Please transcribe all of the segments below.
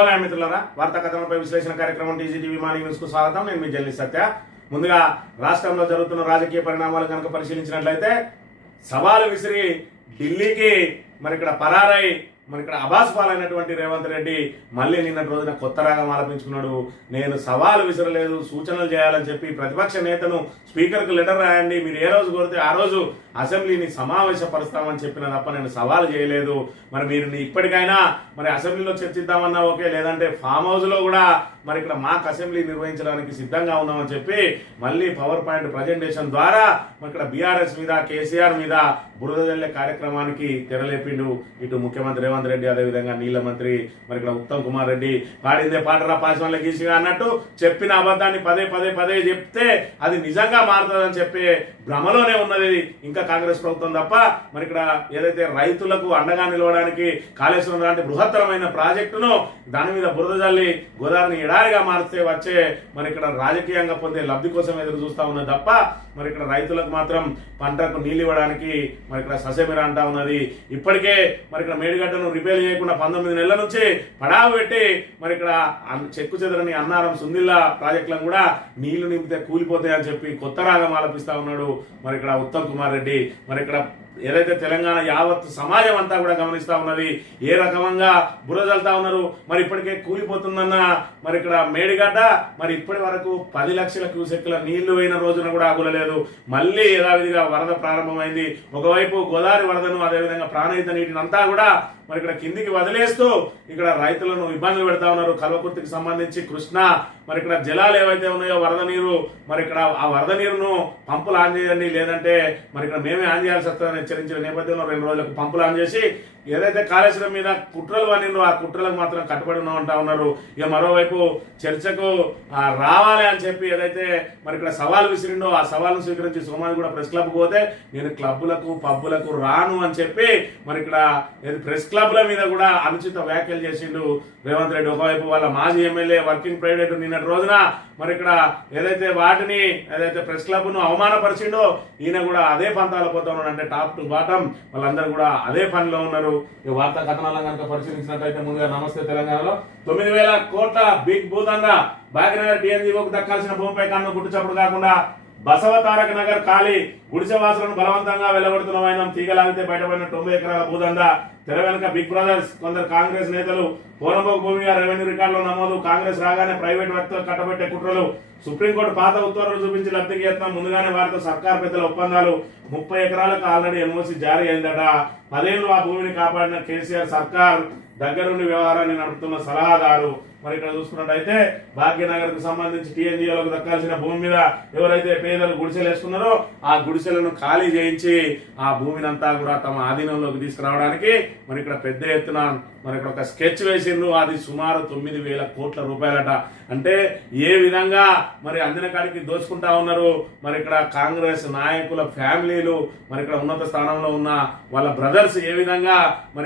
శుభోదయం మిత్రులారా, వార్తా కథనంపై విశ్లేషణ కార్యక్రమం టీజీటీవీ మార్నింగ్ న్యూస్ కు స్వాగతం. నేను మీ జల్లి సత్య. ముందుగా రాష్ట్రంలో జరుగుతున్న రాజకీయ పరిణామాలు కనుక పరిశీలించినట్లయితే సవాలు విసిరి ఢిల్లీకి ఇక్కడ పరారై ఇక్కడ అబాస్ పాలైనటువంటి రేవంత్ రెడ్డి మళ్ళీ నిన్నటి రోజున కొత్త రాగం ఆలపించుకున్నాడు. నేను సవాలు విసరలేదు, సూచనలు చేయాలని చెప్పి ప్రతిపక్ష నేతను స్పీకర్కు లెటర్ రాయండి, మీరు ఏ రోజు కోరితే ఆ రోజు అసెంబ్లీని సమావేశపరుస్తామని చెప్పిన తప్ప నేను సవాలు చేయలేదు. మీరు ఇప్పటికైనా అసెంబ్లీలో చర్చిద్దామన్నా ఓకే, లేదంటే ఫామ్ హౌస్ లో కూడా ఇక్కడ మాకు అసెంబ్లీ నిర్వహించడానికి సిద్ధంగా ఉన్నామని చెప్పి మళ్ళీ పవర్ పాయింట్ ప్రజెంటేషన్ ద్వారా ఇక్కడ బీఆర్ఎస్ మీద కేసీఆర్ మీద బురద జల్లే కార్యక్రమానికి తెరలేపిండు ఇటు ముఖ్యమంత్రి రేవంత్ రెడ్డి, అదేవిధంగా నీళ్ల మంత్రి ఇక్కడ ఉత్తమ్ కుమార్ రెడ్డి. పాడిందే పాటరా పాశంలో గీసిగా అన్నట్టు చెప్పిన అబద్ధాన్ని పదే పదే పదే చెప్తే అది నిజంగా మారుతుందని చెప్పే భ్రమలోనే ఉన్నది ఇంకా కాంగ్రెస్ ప్రభుత్వం తప్ప. ఇక్కడ ఏదైతే రైతులకు అండగా నిలవడానికి కాళేశ్వరం లాంటి బృహత్తరమైన ప్రాజెక్టును దాని మీద బురద జల్లి గోదావరిని ఎడారిగా మారిస్తే వచ్చే ఇక్కడ రాజకీయంగా పొందే లబ్ధి కోసం ఎదురు చూస్తా ఉన్నది తప్ప ఇక్కడ రైతులకు మాత్రం పంటకు నీళ్ళు ఇవ్వడానికి ఇక్కడ ససేమిరా అంటా ఉన్నది. ఇప్పటికే ఇక్కడ మేడిగడ్డను రిపేర్ చేయకుండా 19 నెలల నుంచి పడావు పెట్టి ఇక్కడ చెక్కు చెదరని అన్నారం సుందిల్లా ప్రాజెక్టులను కూడా నీళ్లు నింపితే కూలిపోతాయని చెప్పి కొత్త రాగం ఆలపిస్తా ఉన్నాడు ఇక్కడ ఉత్తమ్ కుమార్ రెడ్డి. ఇక్కడ ఏదైతే తెలంగాణ యావత్ సమాజం అంతా కూడా గమనిస్తా ఉన్నది ఏ రకంగా బురదలుతా ఉన్నారు. ఇప్పటికే కూలిపోతుందన్న ఇక్కడ మేడిగడ్డ ఇప్పటి వరకు 10 లక్షల క్యూసెక్కుల నీళ్లు అయిన రోజున కూడా ఆగులలేదు. మళ్ళీ యథావిధిగా వరద ప్రారంభమైంది. ఒకవైపు గోదావరి వరదను, అదేవిధంగా ప్రాణహిత నీటిని అంతా కూడా ఇక్కడ కిందికి వదిలేస్తూ ఇక్కడ రైతులను ఇబ్బందులు పెడతా ఉన్నారు. కల్వకుర్తికి సంబంధించి కృష్ణా ఇక్కడ జలాలు ఏవైతే ఉన్నాయో వరద నీరు ఇక్కడ ఆ వరద నీరును పంపులు ఆన్ చేయండి, లేదంటే ఇక్కడ మేమే ఆన్ చేయాల్సి వస్తుందని హెచ్చరించిన నేపథ్యంలో 2 రోజులకు పంపులు ఆన్ చేసి ఏదైతే కాళేశ్వరం మీద కుట్రలు పనిండ్రో ఆ కుట్రలకు మాత్రం కట్టుబడి ఉన్నామంటా ఉన్నారు. ఇక మరోవైపు చర్చకు రావాలి అని చెప్పి ఏదైతే ఇక్కడ సవాల్ విసిరిండో ఆ సవాల్ను స్వీకరించి సోమాది కూడా ప్రెస్ క్లబ్ పోతే నేను క్లబ్బులకు పబ్బులకు రాను అని చెప్పి ఇక్కడ ప్రెస్ క్లబ్ల మీద కూడా అనుచిత వ్యాఖ్యలు చేసిండు రేవంత్ రెడ్డి. ఒకవైపు వాళ్ళ మాజీ ఎమ్మెల్యే వర్కింగ్ ప్రైవేట్ నిన్నటి రోజున ఇక్కడ ఏదైతే వాటిని ఏదైతే ప్రెస్ క్లబ్ ను అవమానపరిచిండో ఈయన కూడా అదే పంతాల పోతా ఉన్నాడు. అంటే టాప్ టు బాటం వాళ్ళందరూ కూడా అదే పనిలో ఉన్నారు. ఈ వార్తా కథనాలను కనుక పరిశీలించినట్లయితే ముందుగా నమస్తే తెలంగాణలో 9,000 కోట్ల బిగ్ భూతంగా భాగ్యనగర్ టీఎన్జీఓకు దక్కాల్సిన భూమిపై కన్ను గుట్టుచప్పుడు కాకుండా బసవ తారక నగర్ ఖాళీ గుడిసెవాసులను బలవంతంగా వెళ్లగొడుతున్న వైనం తీగలాగితే బయటపడిన 90 ఎకరాల భూదందా. తెర వెనుక బిగ్ బ్రదర్స్, కొందరు కాంగ్రెస్ నేతలు. పోరంబోకు భూమిగా రెవెన్యూ రికార్డులో నమోదు. కాంగ్రెస్ రాగానే ప్రైవేట్ వ్యక్తులకు కట్టబెట్టే కుట్రలు. సుప్రీంకోర్టు పాత ఉత్తర్వులు చూపించి లబ్ధికి యత్నం. ముందుగానే వారితో సర్కార్ పెద్దల ఒప్పందాలు. 30 ఎకరాలకు ఆల్రెడీ ఎన్ఓసి జారీ అయిందట. 10 ఏళ్లు ఆ భూమిని కాపాడిన కేసీఆర్ సర్కార్ దగ్గరుండి వ్యవహారాన్ని నడుపుతున్న సలహాదారు. ఇక్కడ చూసుకున్నట్టయితే భాగ్యనగర్ కు సంబంధించి టీఎన్జీఓలకు దక్కాల్సిన భూమి మీద ఎవరైతే పేదలు గుడిసెలు వేసుకున్నారో ఆ గుడిసెలను ఖాళీ చేయించి ఆ భూమిని అంతా కూడా తమ ఆధీనంలోకి తీసుకురావడానికి ఇక్కడ పెద్ద ఎత్తున ఇక్కడ ఒక స్కెచ్ వేసిండ్రు. అది సుమారు 9,000 కోట్ల రూపాయలట. అంటే ఏ విధంగా అందిన కాడికి దోచుకుంటా ఉన్నారు ఇక్కడ కాంగ్రెస్ నాయకుల ఫ్యామిలీలు ఇక్కడ ఉన్నత స్థానంలో ఉన్న వాళ్ళ బ్రదర్స్ ఏ విధంగా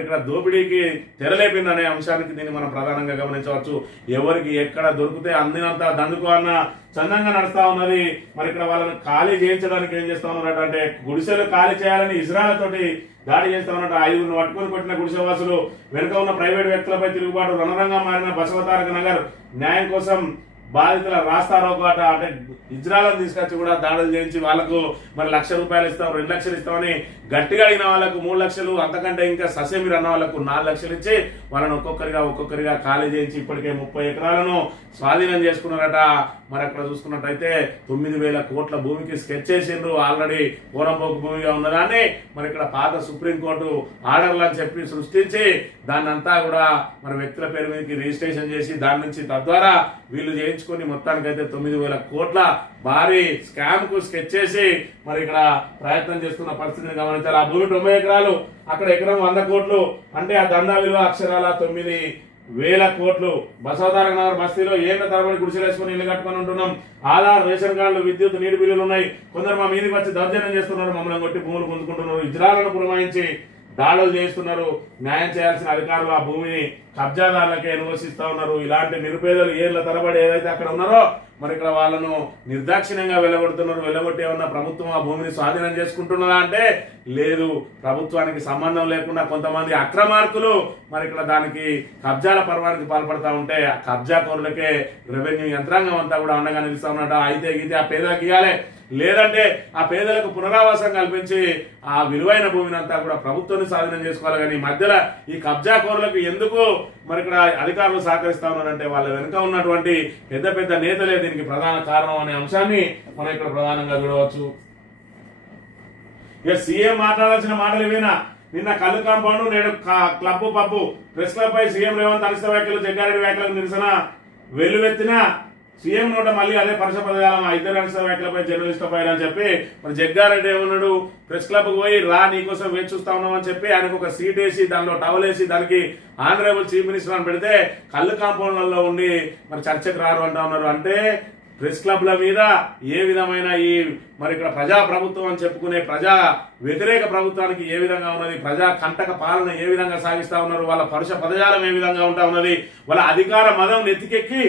ఇక్కడ దోపిడీకి తెరలేపిందనే అంశానికి దీన్ని మనం ప్రధానంగా గమనించవచ్చు. ఎవరికి ఎక్కడ దొరికితే అందినంత దండుకు అన్న చందంగా నడుస్తా ఉన్నది. ఇక్కడ వాళ్ళని ఖాళీ చేయించడానికి ఏం చేస్తా ఉన్నారట అంటే గుడిసెలు ఖాళీ చేయాలని ఇజ్రాయెల్తోటి దాడి చేస్తా ఉన్నట్టు 5 పట్టుకొని కొట్టిన గుడిసెవాసులు. వెనుక ఉన్న ప్రైవేట్ వ్యక్తులపై తిరుగుబాటు. రణరంగా మారిన బసవతారక నగర్. న్యాయం కోసం బాధితుల రాస్తారోకోట అంటే ఇజ్రాయెల్ తీసుకొచ్చి కూడా దాడులు చేయించి వాళ్ళకు ₹1,00,000 ఇస్తాం, 2 లక్షలు ఇస్తామని గట్టిగా అడిగిన వాళ్ళకు 3 లక్షలు, అంతకంటే ఇంకా ససేమిర్ అన్న వాళ్ళకు 4 లక్షలు ఇచ్చి వాళ్ళని ఒక్కొక్కరిగా ఖాళీ చేయించి ఇప్పటికే 30 ఎకరాలను స్వాధీనం చేసుకున్నారట. అక్కడ చూసుకున్నట్టయితే 9,000 కోట్ల భూమికి స్కెచ్ చేసిండ్రు. ఆల్రెడీ పోరంపోకు భూమిగా ఉన్నదాన్ని ఇక్కడ పాత సుప్రీంకోర్టు ఆర్డర్లు అని చెప్పి సృష్టించి దాన్ని అంతా కూడా వ్యక్తుల పేరు మీదకి రిజిస్ట్రేషన్ చేసి దాని నుంచి తద్వారా వీళ్ళు చేయించుకొని మొత్తానికైతే 9,000 కోట్ల భారీ స్కామ్ కు స్కెచ్ చేసి ఇక్కడ ప్రయత్నం చేస్తున్న పరిస్థితిని గమనించాలి. ఆ భూమి 90 ఎకరాలు, అక్కడ ఎకరం 100 కోట్లు. అంటే ఆ దందా విలువ అక్షరాల 9,000 కోట్లు. బసవతారక నగర్ బస్తీలో ఏళ్ల తరబడి గుడిసెలు వేసుకుని ఇల్లు కట్టుకుని ఉంటున్నాం. ఆధార్, రేషన్ కార్డులు, విద్యుత్, నీటి బిల్లులు ఉన్నాయి. కొందరు మా మీదకి వచ్చి దౌర్జన్యం చేస్తున్నారు, మమ్మల్ని కొట్టి భూములు పొందుకుంటున్నారు. ఇజ్రాలను పురమాయించి దాడులు చేస్తున్నారు. న్యాయం చేయాల్సిన అధికారులు ఆ భూమిని కబ్జాదారులకే నివసిస్తా ఉన్నారు. ఇలాంటి నిరుపేదలు ఏళ్ల తరబడి ఏదైతే అక్కడ ఉన్నారో మరి ఇక్కడ వాళ్ళను నిర్దాక్షిణ్యంగా వెళ్ళగొడుతున్నారు. వెళ్ళగొట్టి ఏమన్నా ప్రభుత్వం ఆ భూమిని స్వాధీనం చేసుకుంటున్నదా అంటే లేదు. ప్రభుత్వానికి సంబంధం లేకుండా కొంతమంది అక్రమార్కులు మరి ఇక్కడ దానికి కబ్జాల పర్వానికి పాల్పడతా ఉంటే ఆ కబ్జా కోరులకే రెవెన్యూ యంత్రాంగం అంతా కూడా అండగా నిలుస్తా ఉన్నట. అయితే గీతే ఆ పేదలకు ఇవ్వాలి, లేదంటే ఆ పేదలకు పునరావాసం కల్పించి ఆ విలువైన భూమిని అంతా కూడా ప్రభుత్వాన్ని స్వాధీనం చేసుకోవాలి. కానీ మధ్యలో ఈ కబ్జా కోరులకు ఎందుకు మరి ఇక్కడ అధికారులు సహకరిస్తా ఉన్నారంటే వాళ్ళ వెనుక ఉన్నటువంటి పెద్ద పెద్ద నేతలే దీనికి ప్రధాన కారణం అనే అంశాన్ని మనం ఇక్కడ ప్రధానంగా చూడవచ్చు. ఇక సీఎం మాట్లాడాల్సిన మాటలు ఇవేనా? నిన్న కళ్ళు కాంపౌండ్, నేడు క్లబ్ పబ్బు. ప్రెస్ క్లబ్ పై సీఎం రేవంత్ అనిష్ట వ్యాఖ్యలు, జగ్గారెడ్డి వ్యాఖ్యలకు నిరసన వెల్లువెత్తిన సీఎం నోట మళ్ళీ అదే పరుష పదజాలం. ఇద్దరు అనిష్ట వ్యాఖ్యలపై జర్నలిస్ట్ పైన అని చెప్పి మరి జగ్గారెడ్డి ఏమన్నాడు, ప్రెస్ క్లబ్ పోయి రా నీకోసం వేచి చూస్తా ఉన్నామని చెప్పి ఆయనకు ఒక సీట్ వేసి దానిలో టవల్ వేసి దానికి ఆనరేబుల్ చీఫ్ మినిస్టర్ అని పెడితే కళ్ళు కాంపౌండ్లలో ఉండి మరి చర్చకు రారు అంటా ఉన్నారు. అంటే ప్రెస్ క్లబ్ల మీద ఏ విధమైన ఈ మరి ఇక్కడ ప్రజా ప్రభుత్వం అని చెప్పుకునే ప్రజా వ్యతిరేక ప్రభుత్వానికి ఏ విధంగా ఉన్నది, ప్రజా కంటక పాలన ఏ విధంగా సాగిస్తా ఉన్నారు, వాళ్ళ పరుష పదజాలం ఏ విధంగా ఉంటా ఉన్నది, వాళ్ళ అధికార మదం నెత్తికెక్కి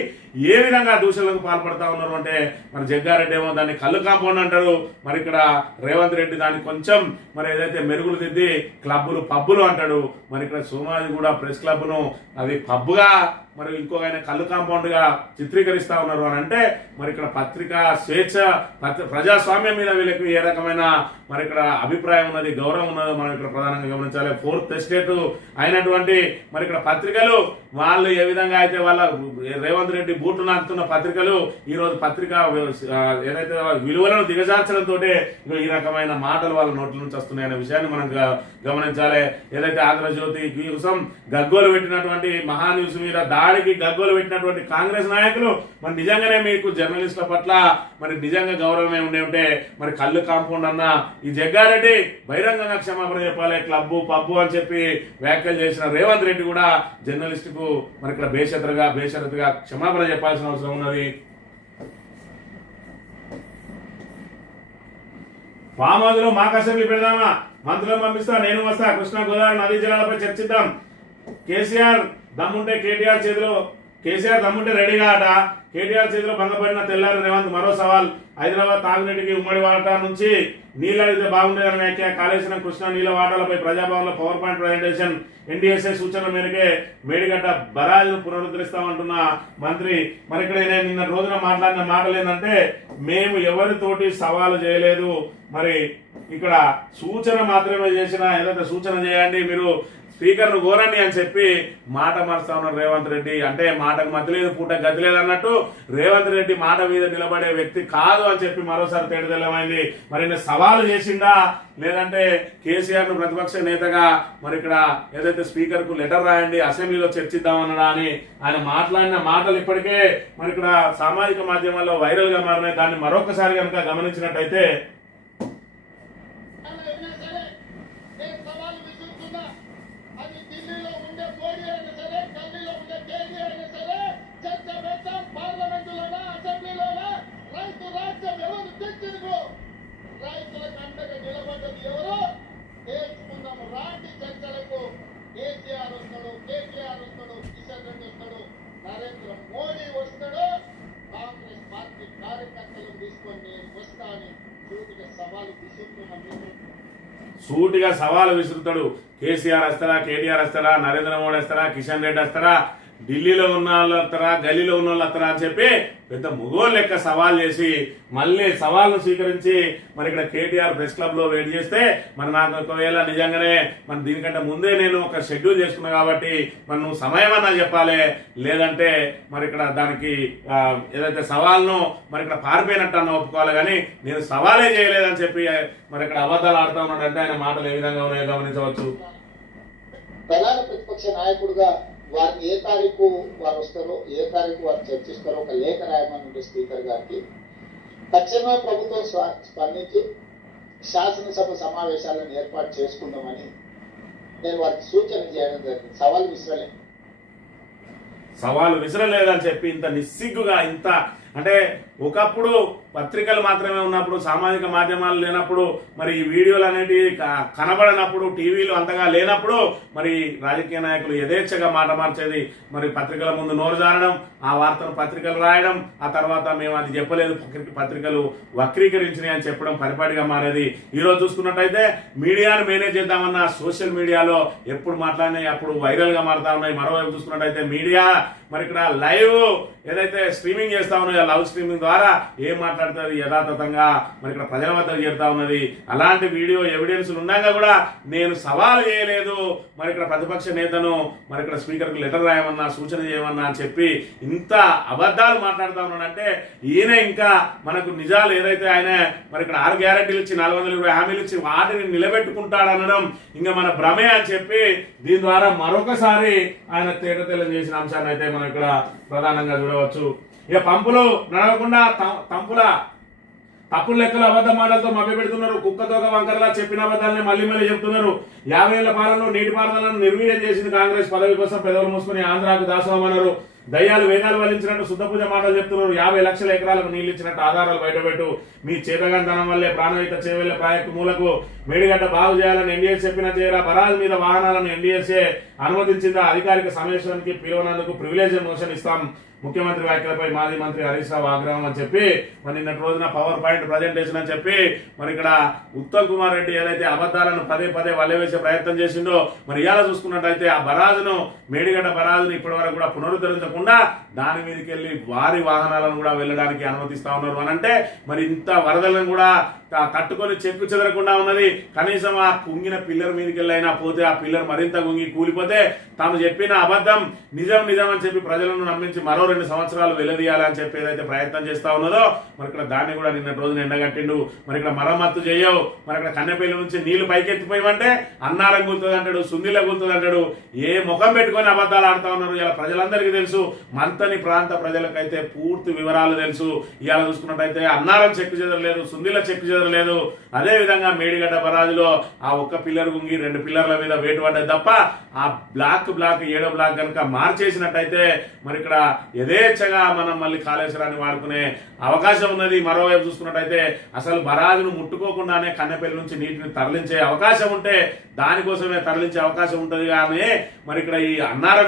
ఏ విధంగా దూషణలకు పాల్పడతా ఉన్నారు అంటే మరి జగ్గారెడ్డి ఏమో దాన్ని కళ్ళు కాంపౌండ్ అంటారు. మరి ఇక్కడ రేవంత్ రెడ్డి దాన్ని కొంచెం మరి ఏదైతే మెరుగులు దిద్ది క్లబ్బులు పబ్బులు అంటాడు. మరి ఇక్కడ సోమాది కూడా ప్రెస్ క్లబ్ను అది పబ్బుగా మరి ఇంకొక ఆయన కళ్ళు కాంపౌండ్ గా చిత్రీకరిస్తా ఉన్నారు అని అంటే మరి ఇక్కడ పత్రికా స్వేచ్ఛ ప్రజాస్వామ్యం మీద వీళ్ళకి ఏ రకమైన మరి ఇక్కడ అభిప్రాయం ఉన్నది, గౌరవం ఉన్నదో మనం ఇక్కడ ప్రధానంగా గమనించాలి. ఫోర్త్ ఎస్టేట్ అయినటువంటి మరి ఇక్కడ పత్రికలు వాళ్ళు ఏ విధంగా అయితే వాళ్ళ రేవంత్ రెడ్డి బూట్లు నాకుతున్న పత్రికలు ఈ రోజు పత్రికా ఏదైతే విలువలను దిగజార్చడంతో ఈ రకమైన మాటలు వాళ్ళ నోట్ల నుంచి వస్తున్నాయనే విషయాన్ని మనం గమనించాలి. ఏదైతే ఆంధ్రజ్యోతి కోసం గగ్గోలు పెట్టినటువంటి మహాన్యూస్ మీద దాడికి గగ్గోలు పెట్టినటువంటి కాంగ్రెస్ నాయకులు మరి నిజంగానే మీకు జర్నలిస్టుల పట్ల మరి నిజంగా గౌరవమే ఉంటే మరి కళ్ళు కాంపౌండ్ అన్న ఈ జగ్గారెడ్డి బహిరంగంగా క్షమాపణ చెప్పాలి. క్లబ్బు పబ్బు అని చెప్పి వ్యాఖ్యలు చేసిన రేవంత్ రెడ్డి కూడా జర్నలిస్ట్ కు మరి ఇక్కడ బేషరతుగా క్షమాపణ చెప్పాల్సిన అవసరం ఉన్నది. ఫామ్ హౌస్ లో మాక్ అసెంబ్లీ పెడదామా, మంత్రులను పంపిస్తా, నేను వస్తా, కృష్ణా గోదావరి నదీ జలాలపై చర్చిద్దాం. కేసీఆర్ దమ్ముంటే కేటీఆర్ చేతిలో, కేసీఆర్ దమ్ముంటే రెడీగా అట. కేటీఆర్ చేతిలో భంగపడిన తెల్లారి రేవంత్ మరో సవాల్. హైదరాబాద్ తాగునీటికి ఉమ్మడి వాటా నుంచి నీళ్ళు అడిగితే బాగుండేదని వ్యాఖ్య. కాళేశ్వరం కృష్ణా నీళ్ల వాటాలపై ప్రజాభవన్లో పవర్ పాయింట్ ప్రజెంటేషన్. ఎన్డీఎస్ఏ సూచనల మేరకే మేడిగడ్డ బరాజును పునరుద్ధరిస్తామంటున్న మంత్రి. మరి ఇక్కడ నేను నిన్న రోజున మాట్లాడిన మాటలు ఏంటంటే మేము ఎవరితోటి సవాలు చేయలేదు, మరి ఇక్కడ సూచన మాత్రమే చేసిన, ఏదైతే సూచన చేయండి మీరు స్పీకర్ను కోరండి అని చెప్పి మాట మారుస్తా ఉన్నారు రేవంత్ రెడ్డి. అంటే మాటకు మతి లేదు, పూట గతి లేదు అన్నట్టు రేవంత్ రెడ్డి మాట మీద నిలబడే వ్యక్తి కాదు అని చెప్పి మరోసారి తేటతెల్లమైంది. మరి నేను సవాలు చేసిండా లేదంటే కేసీఆర్ ను ప్రతిపక్ష నేతగా మరి ఇక్కడ ఏదైతే స్పీకర్ కు లెటర్ రాయండి అసెంబ్లీలో చర్చిద్దామన్నాడా అని ఆయన మాట్లాడిన మాటలు ఇప్పటికే మరి ఇక్కడ సామాజిక మాధ్యమాల్లో వైరల్ గా మారినాయి. దాన్ని మరొకసారి కనుక గమనించినట్టయితే నరేంద్ర మోడీ వస్తాడు, కాంగ్రెస్ పార్టీ కార్యకర్తలు తీసుకొని వస్తానని సూటిగా సవాలు విసురుతాడు. కేసీఆర్ వస్తారా, కేటీఆర్ వస్తారా, నరేంద్ర మోడీ వస్తారా, కిషన్ రెడ్డి వస్తారా, ఢిల్లీలో ఉన్న వాళ్ళు వస్తారా, గల్లీలో ఉన్న వాళ్ళు వస్తారా అని చెప్పి పెద్ద ముగోలు లెక్క సవాల్ చేసి మళ్ళీ సవాల్ను స్వీకరించి మరి ఇక్కడ కేటీఆర్ ప్రెస్ క్లబ్ లో వెయిట్ చేస్తే మరి నాకు ఒకవేళ నిజంగానే మరి దీనికంటే ముందే నేను ఒక షెడ్యూల్ చేసుకున్నా కాబట్టి మరి నువ్వు సమయం అన్నా చెప్పాలి, లేదంటే మరి ఇక్కడ దానికి ఏదైతే సవాల్ను మరి ఇక్కడ పారిపోయినట్టు అన్న ఒప్పుకోవాలి, కానీ నేను సవాలే చేయలేదని చెప్పి మరి ఇక్కడ అబద్ధాలు ఆడుతా ఉన్నాడంటే ఆయన మాటలు ఏ విధంగా ఉన్నాయో గమనించవచ్చు. ప్రధాన ప్రతిపక్ష నాయకుడుగా వారిని ఏ తారీఖు వారు వస్తారో, ఏ తారీఖు వారు చర్చిస్తారో ఒక లేఖ రాయమని స్పీకర్ గారికి తక్షణమే ప్రభుత్వం స్పందించి శాసనసభ సమావేశాలను ఏర్పాటు చేసుకుందామని నేను వారికి సూచన చేయడం జరిగింది. సవాలు విసరలేదని చెప్పి ఇంత నిస్సిగ్గుగా ఇంత అంటే ఒకప్పుడు పత్రికలు మాత్రమే ఉన్నప్పుడు, సామాజిక మాధ్యమాలు లేనప్పుడు, మరి ఈ వీడియోలు అనేటివి కనబడనప్పుడు, టీవీలు అంతగా లేనప్పుడు మరి రాజకీయ నాయకులు యథేచ్ఛగా మాట మార్చేది, మరి పత్రికల ముందు నోరు జారడం, ఆ వార్తను పత్రికలు రాయడం, ఆ తర్వాత మేము అది చెప్పలేదు, పత్రికలు వక్రీకరించినాయి అని చెప్పడం పరిపాటిగా మారేది. ఈరోజు చూసుకున్నట్టయితే మీడియాను మేనేజ్ చేద్దామన్న సోషల్ మీడియాలో ఎప్పుడు మాట్లాడినాయి అప్పుడు వైరల్ గా మారుతా ఉన్నాయి. మరోవైపు చూసుకున్నట్టయితే మీడియా మరి ఇక్కడ లైవ్ ఏదైతే స్ట్రీమింగ్ చేస్తా ఉన్నాయో లైవ్ స్ట్రీమింగ్ ద్వారా ఏం మాట్లాడుతుంది యథాతథంగా మరి ఇక్కడ ప్రజల వద్దకు చేరుతా ఉన్నది. అలాంటి వీడియో ఎవిడెన్స్ ఉండగా కూడా నేను సవాల్ చేయలేదు, మరి ఇక్కడ ప్రతిపక్ష నేతను మరి ఇక్కడ స్పీకర్కు లెటర్ రాయమన్నా, సూచన చేయమన్నా అని చెప్పి ఇంత అబద్ధాలు మాట్లాడుతా ఉన్నాడంటే ఈయన ఇంకా మనకు నిజాలు ఏదైతే ఆయన మరి ఇక్కడ 6 గ్యారెంటీలు ఇచ్చి 420 హామీలు ఇచ్చి వాటిని నిలబెట్టుకుంటాడనడం ఇంకా మన భ్రమే అని చెప్పి దీని ద్వారా మరొకసారి ఆయన తేటతెల్లం చేసిన అంశాన్ని అయితే మనం ఇక్కడ ప్రధానంగా చూడవచ్చు. ఇక పంపులు నడవకుండా తప్పుల లెక్కలు అబద్ధ మాటలతో మభ్యపెడుతున్నారు. కుక్కతోక వంకరలా చెప్పిన అబద్ధాలని మళ్ళీ చెప్తున్నారు. 50 ఏళ్ల పాలనలో నీటిపారుదలను నిర్వీర్యం చేసింది కాంగ్రెస్. పదవి కోసం పెదవులు మూసుకుని ఆంధ్రాకు దాసోమన్నారు. దయ్యాలు వేదాలు వల్లించినట్టు శుద్ధపూజ మాటలు చెప్తున్నారు. 50 లక్షల ఎకరాలకు నీళ్లు ఇచ్చినట్టు ఆధారాలు బయటపెట్టు. మీ చేతగంతనం వల్లే ప్రాణహిత చేవెళ్ల ప్రాజెక్టు మూలకు మేడిగడ్డ బాగు చేయాలని ఎన్డీఎస్ చెప్పిన చేయరా. బరాజ్ మీద వాహనాలను ఎన్డీఎస్ఏ అనుమతించిందా? అధికారిక సమావేశానికి పిలువనందుకు ప్రివిలేజ్ మోషన్ ఇస్తాం. ముఖ్యమంత్రి వ్యాఖ్యలపై మాజీ మంత్రి హరీష్ రావు ఆగ్రహం అని చెప్పి మరి నిన్నటి రోజున పవర్ పాయింట్ ప్రజెంటేషన్ అని చెప్పి మరి ఇక్కడ ఉత్తమ్ కుమార్ రెడ్డి ఏదైతే అబద్ధాలను పదే వల్లవేసే ప్రయత్నం చేసిండో మరి ఇవాళ చూసుకున్నట్టయితే ఆ బరాజును మేడిగడ్డ బరాజును ఇప్పటి వరకు కూడా పునరుద్ధరించకుండా దాని మీదకి వెళ్ళి వారి వాహనాలను కూడా వెళ్ళడానికి అనుమతిస్తా ఉన్నారు అని అంటే మరి ఇంత వరదలను కూడా తట్టుకొని చెక్కు చెదరకుండా ఉన్నది. కనీసం ఆ కుంగిన పిల్లర్ మీదకి వెళ్ళైనా పోతే ఆ పిల్లర్ మరింత కుంగి కూలిపోతే తాము చెప్పిన అబద్ధం నిజం అని చెప్పి ప్రజలను నమ్మించి మరో 2 సంవత్సరాలు వెల్లదీయాలని చెప్పి ఏదైతే ప్రయత్నం చేస్తా ఉన్నదో మరి ఇక్కడ దాన్ని కూడా నిన్నటి రోజున ఎండగట్టిండు. మరి ఇక్కడ మరమ్మత్తు చేయవు, మరి ఇక్కడ కన్నెపల్లి నుంచి నీళ్లు పైకెత్తిపోయమంటే అన్నారం గుర్తుంది అంటాడు, సుందిల గుర్తుంది అంటాడు. ఏ ముఖం పెట్టుకొని అబద్ధాలు ఆడుతా ఉన్నారు ఇలా ప్రజలందరికీ తెలుసు. మంతని ప్రాంత ప్రజలకైతే పూర్తి వివరాలు తెలుసు. ఇవాళ చూసుకున్నట్టయితే అన్నారం చెక్కు చెదరలేదు, సుందిల చెక్కు చెదరలేదు. అదే విధంగా మేడిగడ్డ బరాజులో ఆ ఒక్క పిల్లర్ గుంగి 2 పిల్లర్ల మీద వేటు పడ్డది తప్ప ఆ బ్లాక్ 7వ బ్లాక్ కనుక మార్చేసినట్టయితే మరి ఇక్కడ యథేచ్ఛగా మనం మళ్ళీ కాళేశ్వరాన్ని వాడుకునే అవకాశం ఉన్నది. మరోవైపు చూసుకున్నట్టయితే అసలు బరాజును ముట్టుకోకుండానే కన్నెపల్లి నుంచి నీటిని తరలించే అవకాశం ఉంటే దానికోసమే తరలించే అవకాశం ఉంటుంది. కానీ మరి ఇక్కడ ఈ అన్నారం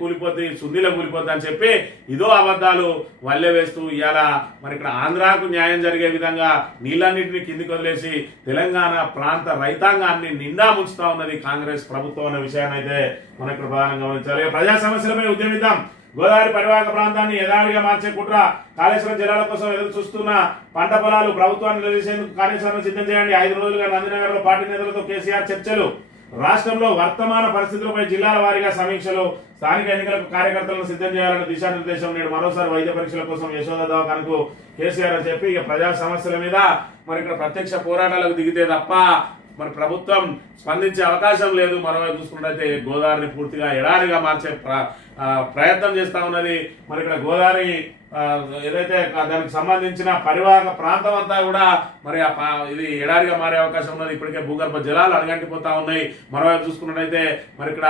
కూలిపోద్ది సుందిలో కూలిపోద్ది అని చెప్పి ఇదో అబద్ధాలు వల్లే వేస్తూ ఇవాళ మరి ఇక్కడ ఆంధ్రాకు న్యాయం జరిగే విధంగా నీళ్ళన్నింటినీ కిందికి వదిలేసి తెలంగాణ ప్రాంత రైతాంగాన్ని నిండా ముంచుతా ఉన్నది కాంగ్రెస్ ప్రభుత్వం అనే విషయాన్ని అయితే మనం ఇక్కడ ప్రధానంగా గమనించాలి. ప్రజా సమస్యలపై ఉద్యమిద్దాం. గోదావరి పరివాహక ప్రాంతాన్ని యథావిధిగా మార్చే కుట్ర. కాళేశ్వరం జలాల కోసం ఎదురు చూస్తున్న పంట పొలాలు ప్రభుత్వాన్ని నిలదీసేందుకు కార్యాచరణ సిద్ధం చేయండి. 5 రోజులుగా నందినగర్ లో పార్టీ నేతలతో కేసీఆర్ చర్చలు. రాష్ట్రంలో వర్తమాన పరిస్థితులపై జిల్లాల వారీగా సమీక్షలు. స్థానిక ఎన్నికలకు కార్యకర్తలను సిద్ధం చేయాలని దిశానిర్దేశం. నేడు మరోసారి వైద్య పరీక్షల కోసం యశోద దవాఖానకు కేసీఆర్ అని చెప్పి ఇక ప్రజా సమస్యల మీద మరి ఇక్కడ ప్రత్యక్ష పోరాటాలకు దిగితే తప్ప మరి ప్రభుత్వం స్పందించే అవకాశం లేదు. మరోవైపు చూసుకున్నట్టయితే గోదావరిని పూర్తిగా ఎడారిగా మార్చే ప్రయత్నం చేస్తా ఉన్నది. మరి ఇక్కడ గోదావరి ఏదైతే దానికి సంబంధించిన పరివాహక ప్రాంతం అంతా కూడా మరి ఇది ఎడారిగా మారే అవకాశం ఉన్నది. ఇప్పటికే భూగర్భ జలాలు అడగంటిపోతా ఉన్నాయి. మరోవైపు చూసుకున్నట్టయితే మరి ఇక్కడ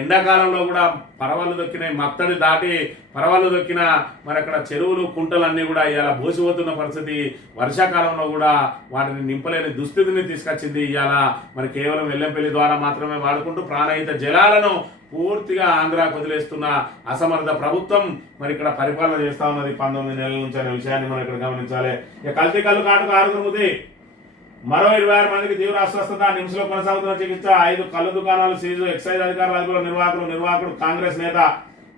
ఎండాకాలంలో కూడా పరవళ్ళు దొక్కినాయి, మత్తడి దాటి పరవళ్ళు దొక్కిన మరి అక్కడ చెరువులు కుంటలు అన్ని కూడా ఇవాళ బోసిపోతున్న పరిస్థితి. వర్షాకాలంలో కూడా వాటిని నింపలేని దుస్థితిని తీసుకొచ్చింది. ఇవాళ మరి కేవలం వెల్లంపల్లి ద్వారా మాత్రమే వాడుకుంటూ ప్రాణహిత జలాలను పూర్తిగా ఆంధ్రాకు వదిలేస్తున్న అసమర్థ ప్రభుత్వం మరి ఇక్కడ పరిపాలన చేస్తా ఉన్నది 19 నెలల నుంచి అనే విషయాన్ని మనం ఇక్కడ గమనించాలి. ఇక కల్తీ కళ్ళు కాటుకు 6 మృతి, మరో 26 మందికి తీవ్ర అస్వస్థత. నిమ్స్లో కొనసాగుతున్న చికిత్స. 5 కళ్ళు దుకాణాలు సీజు. ఎక్సైజ్ అధికారుల అదుపులో నిర్వాహకుడు కాంగ్రెస్ నేత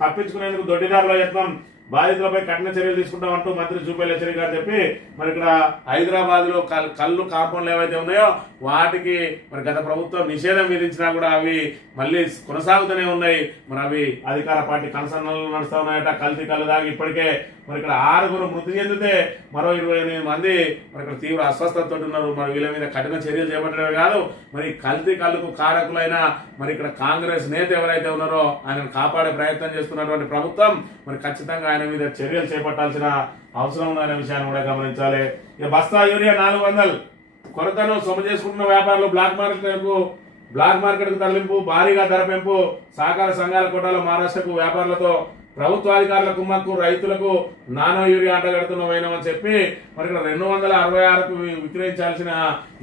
తప్పించుకునేందుకు దొడ్డిదారులో యత్నం. బాధితులపై కఠిన చర్యలు తీసుకుంటామంటూ మంత్రి జూపల్లి హెచ్చరిక గారు చెప్పి మరి ఇక్కడ హైదరాబాద్ లో కళ్ళు కాంపౌండ్లు ఏవైతే ఉన్నాయో వాటికి మరి గత ప్రభుత్వం నిషేధం విధించినా కూడా అవి మళ్ళీ కొనసాగుతూనే ఉన్నాయి. మరి అవి అధికార పార్టీ కన్సర్న్లు నడుస్తూ ఉన్నాయట. కల్తీ కళ్ళు దాగి ఇప్పటికే మరి ఇక్కడ 6 మృతి చెందితే మరో 28 మంది మరి ఇక్కడ తీవ్ర అస్వస్థతతో ఉన్నారు. మరి వీళ్ళ మీద కఠిన చర్యలు చేపట్టడమే కాదు మరి కల్తీ కళ్ళకు కారకులైన మరి ఇక్కడ కాంగ్రెస్ నేత ఎవరైతే ఉన్నారో ఆయనను కాపాడే ప్రయత్నం చేస్తున్నటువంటి ప్రభుత్వం మరి ఖచ్చితంగా ఆయన మీద చర్యలు చేపట్టాల్సిన అవసరం ఉందనే విషయాన్ని కూడా గమనించాలి. ఇక బస్తా యూరియా 400 కొరతను సొమ్ము చేసుకుంటున్న వ్యాపారులు బ్లాక్ మార్కెట్ కు తరలింపు. భారీగా ధర పెంపు. సహకార సంఘాల కోటాలో మహారాష్ట్రకు వ్యాపారులతో ప్రభుత్వాధికారుల కుమ్మక్కు రైతులకు నానో యూరియా అంటగడుతున్న వైనమని చెప్పి మరి ఇక్కడ 266కు విక్రయించాల్సిన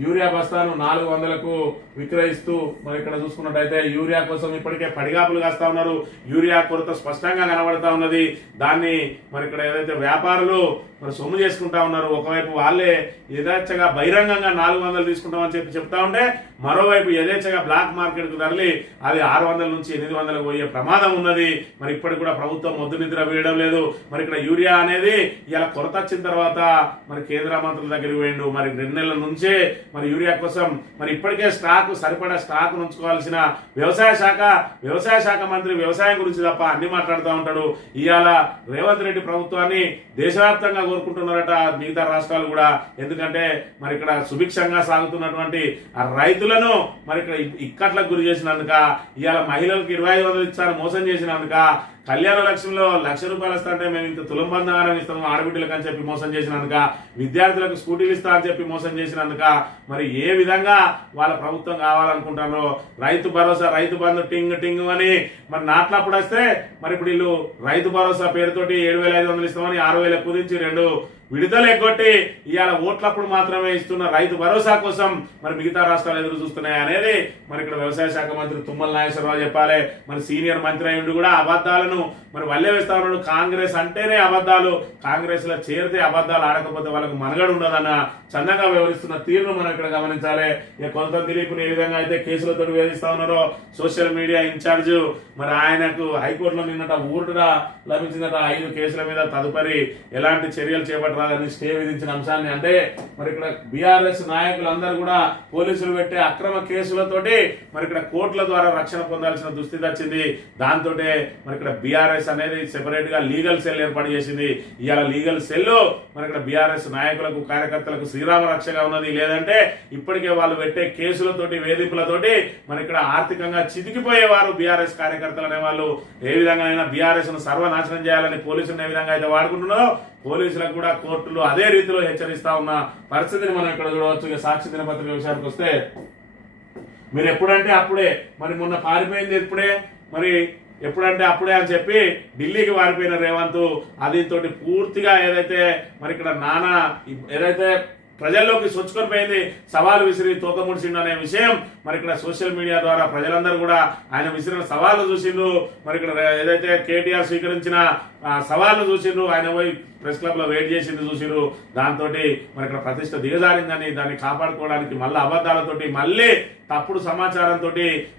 యూరియా బస్తాను 400కు విక్రయిస్తూ మరి ఇక్కడ చూసుకున్నట్టయితే యూరియా కోసం ఇప్పటికే పడిగాపులు కాస్తా ఉన్నారు. యూరియా కొరత స్పష్టంగా కనబడతా ఉన్నది. దాన్ని మరి ఇక్కడ ఏదైతే వ్యాపారులు మరి సొమ్ము చేసుకుంటా ఉన్నారు. ఒకవైపు వాళ్ళే యథేచ్ఛగా బహిరంగంగా 400 తీసుకుంటామని చెప్పి చెప్తా ఉంటే మరోవైపు యథేచ్ఛగా బ్లాక్ మార్కెట్ కు తరలి అది 600 నుంచి 800కు పోయే ప్రమాదం ఉన్నది. మరి ఇప్పటికి కూడా ప్రభుత్వం మొద్దు నిద్ర వేయడం లేదు. మరి ఇక్కడ యూరియా అనేది ఇలా కొరత వచ్చిన తర్వాత మరి కేంద్ర మంత్రుల దగ్గరికి పోయిండు. మరి 2 నెలల నుంచే మరి యూరియా కోసం మరి ఇప్పటికే సరిపడా స్టాక్ ఉంచుకోవాల్సిన వ్యవసాయ శాఖ మంత్రి వ్యవసాయం గురించి తప్ప అన్ని మాట్లాడుతూ ఉంటాడు. ఇవాళ రేవంత్ రెడ్డి ప్రభుత్వాన్ని దేశవ్యాప్తంగా కోరుకుంటున్నారట మిగతా రాష్ట్రాలు కూడా. ఎందుకంటే మరి ఇక్కడ సుభిక్షంగా సాగుతున్నటువంటి ఆ రైతులను మరి ఇక్కడ ఇక్కట్లకు గురి చేసినందుక, ఇవాళ మహిళలకు 2500 ఇచ్చారు మోసం చేసినందుక, కళ్యాణ లక్ష్యంలో ₹1,00,000 ఇస్తా అంటే మేము ఇంత తులం బంగారం ఇస్తాము ఆడబిడ్డలకు అని చెప్పి మోసం చేసినందుక, విద్యార్థులకు స్కూటీలు ఇస్తా అని చెప్పి మోసం చేసినందుక, మరి ఏ విధంగా వాళ్ళ ప్రభుత్వం కావాలనుకుంటారో రైతు భరోసా రైతు బంధు టింగ్ టింగ్ అని మరి నాట్లప్పుడు వస్తే మరి ఇప్పుడు వీళ్ళు రైతు భరోసా పేరుతోటి 7,500 ఇస్తామని 6,000 కుదించి 2 విడుదల ఎగ్గొట్టి ఇవాళ ఓట్లప్పుడు మాత్రమే ఇస్తున్న రైతు భరోసా కోసం మరి మిగతా రాష్ట్రాలు ఎదురు చూస్తున్నాయి అనేది మరి ఇక్కడ వ్యవసాయ శాఖ మంత్రి తుమ్మల నాగేశ్వరరావు చెప్పాలి. మరి సీనియర్ మంత్రి అయ్యుండి కూడా అబద్ధాలను మరి వల్లే వేస్తా ఉన్నాడు. కాంగ్రెస్ అంటేనే అబద్ధాలు, కాంగ్రెస్ లో చేరితే అబద్ధాలు, ఆడకపోతే వాళ్ళకు మనగడు ఉండదన్న చందంగా వ్యవహరిస్తున్న తీరును మనం ఇక్కడ గమనించాలి. ఇక కొంత దిలీపుని ఏ విధంగా అయితే కేసులతో వేధిస్తా ఉన్నారో సోషల్ మీడియా ఇన్ఛార్జ్ మరి ఆయనకు హైకోర్టులో నిన్నట ఊరుగా లభించిందట 5 కేసుల మీద తదుపరి ఎలాంటి చర్యలు చేపట్టాలని స్టే విధించిన అంశాన్ని, అంటే మరి ఇక్కడ బీఆర్ఎస్ నాయకులందరూ కూడా పోలీసులు పెట్టే అక్రమ కేసులతోటి మరి ఇక్కడ కోర్టుల ద్వారా రక్షణ పొందాల్సిన దుస్థితి వచ్చింది. దాంతో మరి ఇక్కడ బీఆర్ఎస్ అనేది సెపరేట్ గా లీగల్ సెల్ ఏర్పాటు చేసింది. ఇవాళ లీగల్ సెల్ మరి ఇక్కడ బీఆర్ఎస్ నాయకులకు కార్యకర్తలకు శ్రీరామ రక్షగా ఉన్నది. లేదంటే ఇప్పటికే వాళ్ళు పెట్టే కేసులతోటి వేధింపులతోటి మరి ఇక్కడ ఆర్థికంగా చితికిపోయేవారు బీఆర్ఎస్ కార్యకర్తలు అనే వాళ్ళు. ఏ విధంగా బీఆర్ఎస్ ను సర్వనాశనం చేయాలని పోలీసులు ఏ విధంగా అయితే వాడుకుంటున్నారో పోలీసులకు కూడా కోర్టులు అదే రీతిలో హెచ్చరిస్తా ఉన్న పరిస్థితిని మనం ఇక్కడ చూడవచ్చు. ఇక సాక్షి దినపత్రిక విషయానికి వస్తే మీరు ఎప్పుడంటే అప్పుడే, మరి మొన్న పారిపోయింది ఎప్పుడే, మరి ఎప్పుడంటే అప్పుడే అని చెప్పి ఢిల్లీకి వారిపోయిన రేవంత్ అదితో పూర్తిగా ఏదైతే మరి ఇక్కడ నానా ఏదైతే ప్రజల్లోకి సొచ్చుకొని పోయింది, సవాలు విసిరి తోక ముడిచిండు అనే విషయం మరి ఇక్కడ సోషల్ మీడియా ద్వారా ప్రజలందరూ కూడా ఆయన విసిరిన సవాళ్ళు చూసిండ్రు. మరి ఇక్కడ ఏదైతే కేటీఆర్ స్వీకరించిన సవాళ్ళు చూసిండ్రు, ఆయన పోయి ప్రెస్ క్లబ్ లో వెయిట్ చేసింది చూసిండ్రు. దాంతో మరి ఇక్కడ ప్రతిష్ట దిగజారిందని దాన్ని కాపాడుకోవడానికి మళ్ళీ అబద్ధాలతోటి మళ్ళీ తప్పుడు సమాచారంతో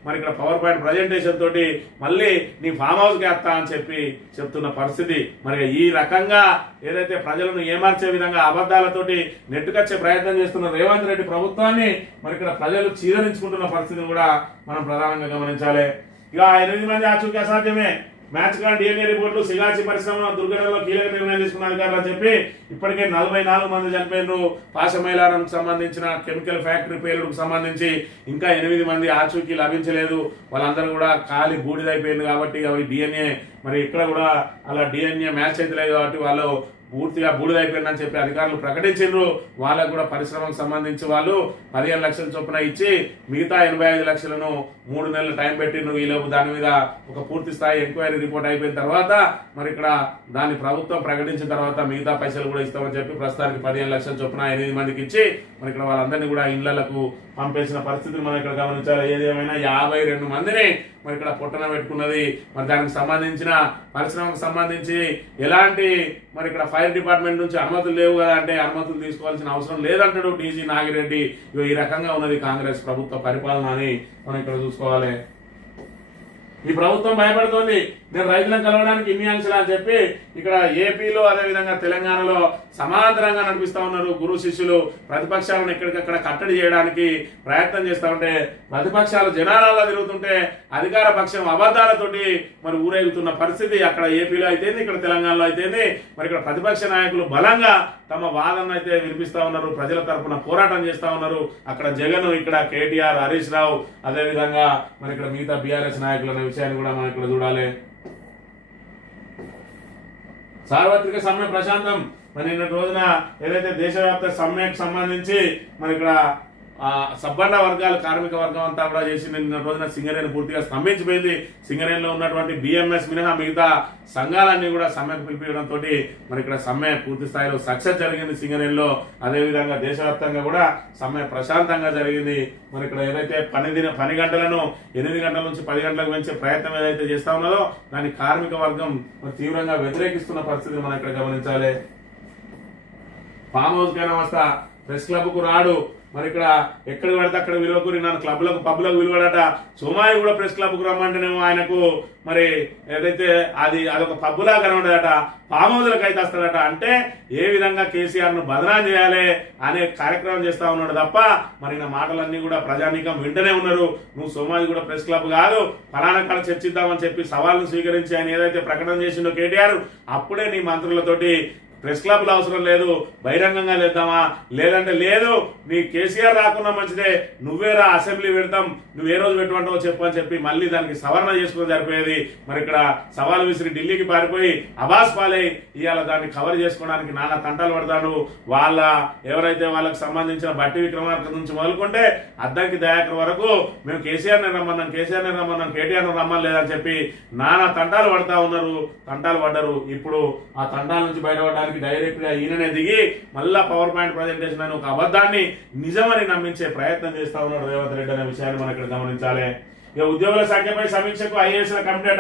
మరి ఇక్కడ పవర్ పాయింట్ ప్రజెంటేషన్ తోటి మళ్ళీ నీ ఫామ్ హౌస్ కి వేస్తా అని చెప్పి చెప్తున్న పరిస్థితి. మరి ఈ రకంగా ఏదైతే ప్రజలను ఏమార్చే విధంగా అబద్ధాలతోటి నెట్టుకొచ్చే ప్రయత్నం చేస్తున్న రేవంత్ రెడ్డి ప్రభుత్వాన్ని మరి ఇక్కడ ప్రజలు చీదరించుకుంటున్న పరిస్థితిని కూడా మనం ప్రధానంగా గమనించాలి. ఇక 8 మంది ఆచూకీ అసాధ్యమే, మ్యాచ్ గా డిఎన్ఏ రిపోర్టులు సిగాచి పరిశ్రమ దుర్ఘటనలో కీలక నిర్ణయం తీసుకున్న అధికారులు అని చెప్పి ఇప్పటికే 44 మంది చనిపోయినారు. పాశమైలారంకు సంబంధించిన కెమికల్ ఫ్యాక్టరీ పేలుడుకు సంబంధించి ఇంకా 8 మంది ఆచూకీ లభించలేదు. వాళ్ళందరూ కూడా ఖాళీ బూడిదైపోయింది. కాబట్టి అవి డిఎన్ఏ మరి ఇక్కడ కూడా అలా డిఎన్ఏ మ్యాచ్ అయితే లేదు కాబట్టి వాళ్ళు పూర్తిగా బూడిదైపోయిందని చెప్పి అధికారులు ప్రకటించారు. వాళ్ళకు కూడా పరిశ్రమకు సంబంధించి వాళ్ళు 15 లక్షల చొప్పున ఇచ్చి మిగతా 85 లక్షలను 3 నెలలు టైం పెట్టిండ్రు. ఈలోపు దాని మీద ఒక పూర్తి స్థాయి ఎంక్వైరీ రిపోర్ట్ అయిపోయిన తర్వాత మరి ఇక్కడ దాన్ని ప్రభుత్వం ప్రకటించిన తర్వాత మిగతా పైసలు కూడా ఇస్తామని చెప్పి ప్రస్తుతానికి 15 లక్షల చొప్పున 8 మందికి ఇచ్చి మరి ఇక్కడ వాళ్ళందరినీ కూడా ఇళ్లకు పంపేసిన పరిస్థితిని మనం ఇక్కడ గమనించాలి. ఏదేమైనా 52 మందిని మరి ఇక్కడ పొట్టన పెట్టుకున్నది. మరి దానికి సంబంధించిన పరిశ్రమకు సంబంధించి ఎలాంటి మరి ఇక్కడ ఫైర్ డిపార్ట్మెంట్ నుంచి అనుమతులు లేవు కదా అంటే అనుమతులు తీసుకోవాల్సిన అవసరం లేదంటాడు డీజీ నాగిరెడ్డి. ఈ రకంగా ఉన్నది కాంగ్రెస్ ప్రభుత్వ పరిపాలన అని మనం ఇక్కడ చూసుకోవాలి. ఈ ప్రభుత్వం భయపడుతోంది నేను రైతులను కలవడానికి ఇన్ని ఆంక్షలు అని చెప్పి ఇక్కడ ఏపీలో అదేవిధంగా తెలంగాణలో సమాంతరంగా నడిపిస్తా ఉన్నారు. గురు శిష్యులు ప్రతిపక్షాలను ఎక్కడికక్కడ కట్టడి చేయడానికి ప్రయత్నం చేస్తా ఉంటే ప్రతిపక్షాలు జనాలలో తిరుగుతుంటే అధికార పక్షం అబద్ధాలతోటి మరి ఊరేగుతున్న పరిస్థితి అక్కడ ఏపీలో అయితేంది, ఇక్కడ తెలంగాణలో అయితేంది. మరి ఇక్కడ ప్రతిపక్ష నాయకులు బలంగా తమ వాదన అయితే వినిపిస్తా ఉన్నారు, ప్రజల తరఫున పోరాటం చేస్తా ఉన్నారు. అక్కడ జగన్, ఇక్కడ కేటీఆర్, హరీష్ రావు, అదేవిధంగా మరి ఇక్కడ మిగతా బీఆర్ఎస్ నాయకులు అనే విషయాన్ని కూడా మనం ఇక్కడ చూడాలి. సార్వత్రిక సమ్మె ప్రశాంతం. మరి నిన్నటి రోజున ఏదైతే దేశవ్యాప్త సమ్మెకు సంబంధించి మరి ఇక్కడ సబ్బండ వర్గాలు కార్మిక వర్గం అంతా కూడా చేసి నిన్న రోజున సింగరేణి పూర్తిగా స్తంభించిపోయింది. సింగరేణిలో ఉన్నటువంటి బిఎంఎస్ మినహా మిగతా సంఘాలన్నీ కూడా సమ్మెకు పిలిపించడంతో మరి ఇక్కడ సమ్మె పూర్తి స్థాయిలో సక్సెస్ జరిగింది సింగరేణిలో. అదేవిధంగా దేశవ్యాప్తంగా కూడా సమ్మె ప్రశాంతంగా జరిగింది. మరి ఇక్కడ ఏదైతే పని గంటలను 8 గంటల నుంచి 10 గంటలకు పెంచే ప్రయత్నం ఏదైతే చేస్తా ఉన్నదో దాన్ని కార్మిక వర్గం తీవ్రంగా వ్యతిరేకిస్తున్న పరిస్థితి మనం ఇక్కడ గమనించాలి. ఫామ్ హౌస్ కైనా వస్తా ప్రెస్ క్లబ్ కు రాడు, మరి ఇక్కడ ఎక్కడికి పడితే అక్కడ విలువకూరి నన్ను క్లబ్లకు పబ్లకు విలువడట. సోమాయి కూడా ప్రెస్ క్లబ్ కు రమ్మంటేనేమో ఆయనకు మరి ఏదైతే అదొక పబ్బులా కనబడదట, ఫామ్ హౌస్లకు అయితే వస్తాడట. అంటే ఏ విధంగా కేసీఆర్ ను బదనాం చేయాలి అనే కార్యక్రమం చేస్తా ఉన్నాడు తప్ప మరి నా మాటలన్నీ కూడా ప్రజానీకం వింటనే ఉన్నారు. నువ్వు సోమాయి కూడా ప్రెస్ క్లబ్ కాదు, ఫలానా కాడ చర్చిద్దామని చెప్పి సవాల్ను స్వీకరించి ఆయన ఏదైతే ప్రకటన చేసిండో కేటీఆర్, అప్పుడే నీ మంత్రులతోటి ప్రెస్ క్లబ్లు అవసరం లేదు, బహిరంగంగా లేద్దామా, లేదంటే లేదు నీ కేసీఆర్ రాకున్నా మంచిదే, నువ్వేరా అసెంబ్లీ పెడతాం, నువ్వు ఏ రోజు పెట్టుకుంటావో చెప్పు అని చెప్పి మళ్ళీ దానికి సవరణ చేసుకుని సరిపోయేది. మరి ఇక్కడ సవాల్ విసిరి ఢిల్లీకి పారిపోయి అబాస్ పాలై ఇవాళ దాన్ని కవర్ చేసుకోవడానికి నానా తంటాలు పడతాడు. ఎవరైతే వాళ్ళకి సంబంధించిన బట్టి విక్రమార్క నుంచి మొదలుకుంటే అద్దంకి దయాకర్ వరకు మేము కేసీఆర్ని రమ్మన్నాం, కేటీఆర్ రమ్మని లేదని చెప్పి నానా తంటాలు పడతా ఉన్నారు, తంటాలు పడ్డారు. ఇప్పుడు ఆ తంటాల నుంచి బయటపడడానికి డైరెక్ట్ గా ఈయననే దిగి మళ్ళా పవర్ పాయింట్ ప్రజెంటేషన్ అని ఒక అబద్ధాన్ని నిజమని నమ్మించే ప్రయత్నం చేస్తా ఉన్నాడు రేవంత్ రెడ్డి అనే విషయాన్ని మనం ఇక్కడ గమనించాలి. ఇక ఉద్యోగుల సంఖ్యపై సమీక్షకు ఐఏఎస్ కమిటీ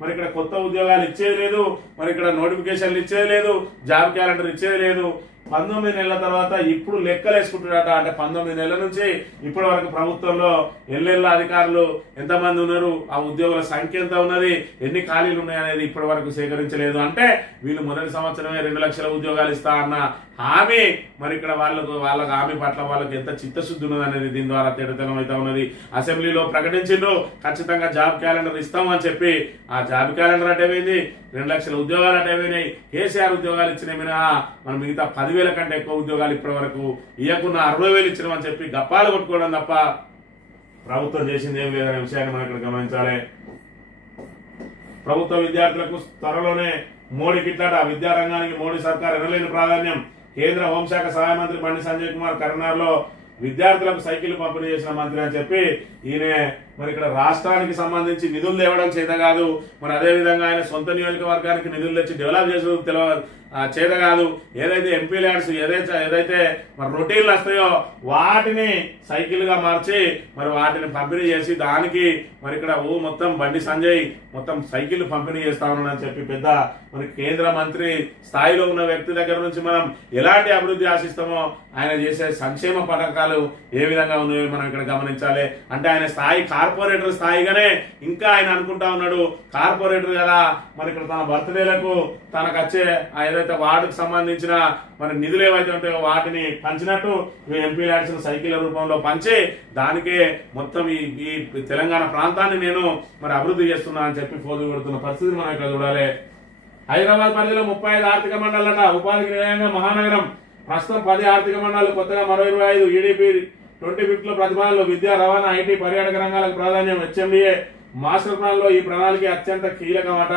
మరి ఇక్కడ కొత్త ఉద్యోగాలు ఇచ్చేది లేదు, మరి ఇక్కడ నోటిఫికేషన్లు ఇచ్చేది లేదు, జాబ్ క్యాలెండర్ ఇచ్చేది లేదు. 19 నెలల తర్వాత ఇప్పుడు లెక్కలు వేసుకుంటున్నారట. అంటే 19 నెలల నుంచి ఇప్పటి వరకు ప్రభుత్వంలో ఎల్లెళ్ళ అధికారులు ఎంతమంది ఉన్నారు, ఆ ఉద్యోగుల సంఖ్య ఎంత ఉన్నది, ఎన్ని ఖాళీలు ఉన్నాయనేది ఇప్పటి వరకు సేకరించలేదు. అంటే వీళ్ళు మొదటి సంవత్సరమే 2 లక్షల ఉద్యోగాలు ఇస్తా అన్న హామీ మరి ఇక్కడ వాళ్ళకి హామీ పట్ల వాళ్ళకి ఎంత చిత్తశుద్ధి ఉన్నది అనేది దీని ద్వారా తేటతెల్లం అయితే ఉన్నది. అసెంబ్లీలో ప్రకటించిండ్రు ఖచ్చితంగా జాబ్ క్యాలెండర్ ఇస్తామని చెప్పి, ఆ జాబ్ క్యాలెండర్ అటేమైంది, 2 లక్షల ఉద్యోగాలు అటేమైనాయి, కేసీఆర్ ఉద్యోగాలు ఇచ్చిన మినహా మనం మిగతా 10,000 కంటే ఎక్కువ ఉద్యోగాలు ఇప్పటి వరకు ఇవ్వకుండా 60,000 ఇచ్చినామని చెప్పి గప్పాలు కొట్టుకోవడం తప్ప ప్రభుత్వం చేసింది ఏం లేదనే విషయాన్ని మనం ఇక్కడ గమనించాలి. ప్రభుత్వ విద్యార్థులకు త్వరలోనే మోడీ కిట్లట, విద్యారంగానికి మోడీ సర్కార్ ఎనలేని ప్రాధాన్యం. కేంద్ర హోంశాఖ సహాయ మంత్రి బండి సంజయ్ కుమార్ కరీంనగర్లో విద్యార్థులకు సైకిల్ పంపిణీ చేసిన మంత్రి అని చెప్పి ఈయన మరి ఇక్కడ రాష్ట్రానికి సంబంధించి నిధులు తేవడం చేత కాదు, మరి అదే విధంగా ఆయన సొంత నియోజకవర్గానికి నిధులు తెచ్చి డెవలప్ చేసడం చేత కాదు. ఏదైతే ఎంపీ ల్యాండ్స్ ఏదైతే మరి రొటీన్లు వస్తాయో వాటిని సైకిల్ గా మార్చి మరి వాటిని పంపిణీ చేసి దానికి మరి ఇక్కడ మొత్తం బండి సంజయ్ మొత్తం సైకిల్ పంపిణీ చేస్తా ఉన్నాడని చెప్పి పెద్ద మరి కేంద్ర మంత్రి స్థాయిలో ఉన్న వ్యక్తి దగ్గర నుంచి మనం ఎలాంటి అభివృద్ధి ఆశిస్తామో ఆయన చేసే సంక్షేమ పథకాలు ఏ విధంగా ఉన్నాయో మనం ఇక్కడ గమనించాలి. అంటే ఆయన స్థాయి కార్పొరేటర్ స్థాయిగానే ఇంకా ఆయన అనుకుంటా ఉన్నాడు కార్పొరేటర్ కదా, మరి ఇక్కడ తన బర్త్డేలకు తనకు వచ్చే ఏదైతే వార్డుకు సంబంధించిన మరి నిధులు ఏవైతే ఉంటాయో వాటిని పంచినట్టు ఎంపీ ల్యాండ్స్ సైకిల్ రూపంలో పంచి దానికే మొత్తం ఈ తెలంగాణ ప్రాంతాన్ని నేను మరి అభివృద్ధి చేస్తున్నా అని చెప్పి పోజు పెడుతున్న పరిస్థితిని మనం ఇక్కడ చూడాలి. హైదరాబాద్ పరిధిలో 35 ఆర్థిక మండలాలట, ఉపాధికి నిలయంగా మహానగరం. ప్రస్తుతం 10 ఆర్థిక మండలాలు, కొత్తగా మరో 25. ఈడీపీ 2050 లో ప్రతిపాదనలు విద్యా, రవాణా, ఐటీ, పర్యాటక రంగాలకు ప్రాధాన్యం. హెచ్ఎండిఏ మాస్టర్ ప్లాన్ లో ఈ ప్రణాళిక అత్యంత కీలకమట.